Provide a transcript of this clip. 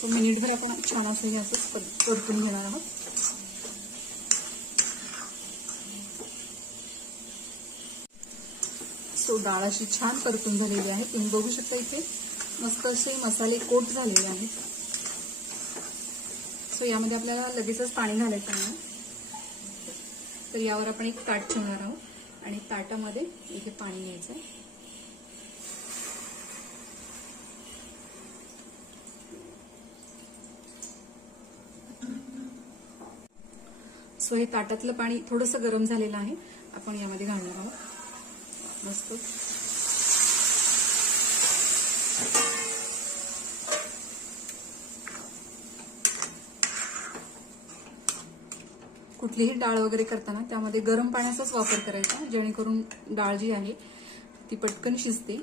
So मिनिटभर आपण छान असं हे असं परतून घेणार आहोत. सो डाळ अशी छान परतून झालेली आहे. तुम्ही बघू शकता इथे मस्त असे मसाले कोट झालेले आहेत. सो यामध्ये आपल्याला लगेचच पाणी घालायचं आहे. तर यावर आपण एक ताट ठेवणार आहोत आणि ताटामध्ये इथे पाणी घ्यायचं आहे. सो हे ताटातलं पाणी थोडंसं गरम झालेलं आहे. आपण यामध्ये घालणार आहोत. मस्त कुठलीही डाळ वगैरे करताना त्यामध्ये गरम पाण्याचाच वापर करायचा, जेणेकरून डाळ जी आहे ती पटकन शिजते.